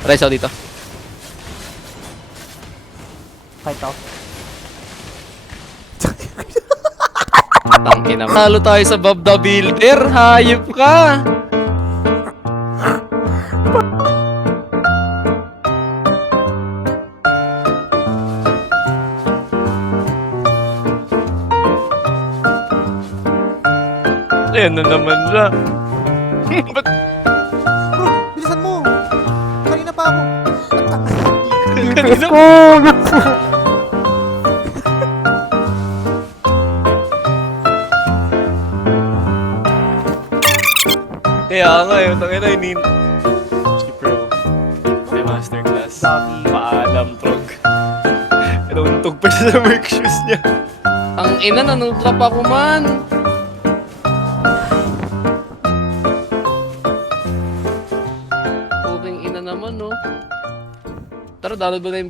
Rise ako dito. Fight off. Tangkin na. Talo tayo sa Bob the Builder. Hayop ka. Ayan na naman siya. Ba't Bro, bilisan mo! Kanina pa ako. kanina? Kaya nga yun, tangina inin. Si bro. May masterclass. Sabi. Paalam, trog. Inuuntog pa siya sa work shoes niya. Ang ina, nanutrap ako man. Puking ina naman, no? Tara, download mo na yung